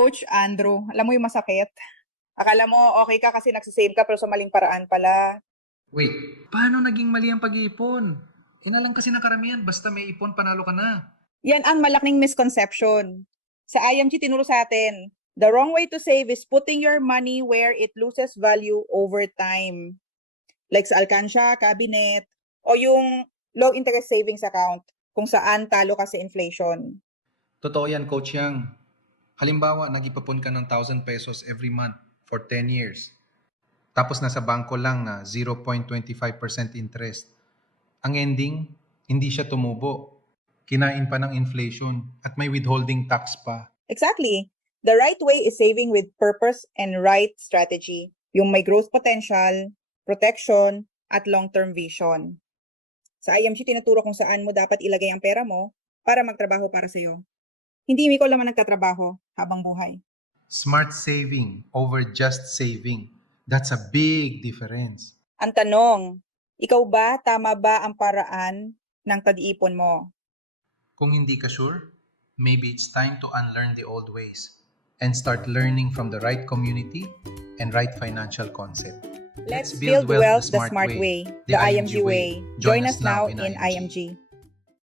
Coach Andrew, alam mo yung masakit? Akala mo okay ka kasi nagsisave ka pero sa maling paraan pala. Wait, paano naging mali ang pag-iipon? Inalang kasi na karamihan, basta may ipon, panalo ka na. Yan ang malaking misconception. Sa IMG tinuro sa atin, the wrong way to save is putting your money where it loses value over time. Like sa alkansya, cabinet, o yung low interest savings account kung saan talo ka sa inflation. Totoo yan, Coach Yang. Halimbawa, nag-ipon ka ng 1,000 pesos every month for 10 years. Tapos nasa bangko lang 0.25% interest. Ang ending, hindi siya tumubo. Kinain pa ng inflation at may withholding tax pa. Exactly. The right way is saving with purpose and right strategy. Yung may growth potential, protection, at long-term vision. Sa IMG, tinuturo kung saan mo dapat ilagay ang pera mo para magtrabaho para sa'yo. Hindi ikaw naman nagtatrabaho habang buhay. Smart saving over just saving. That's a big difference. Ang tanong, ikaw ba, tama ba ang paraan ng pag-iipon mo? Kung hindi ka sure, maybe it's time to unlearn the old ways and start learning from the right community and right financial concept. Let's build wealth the smart way, the IMG way. Join us now in IMG.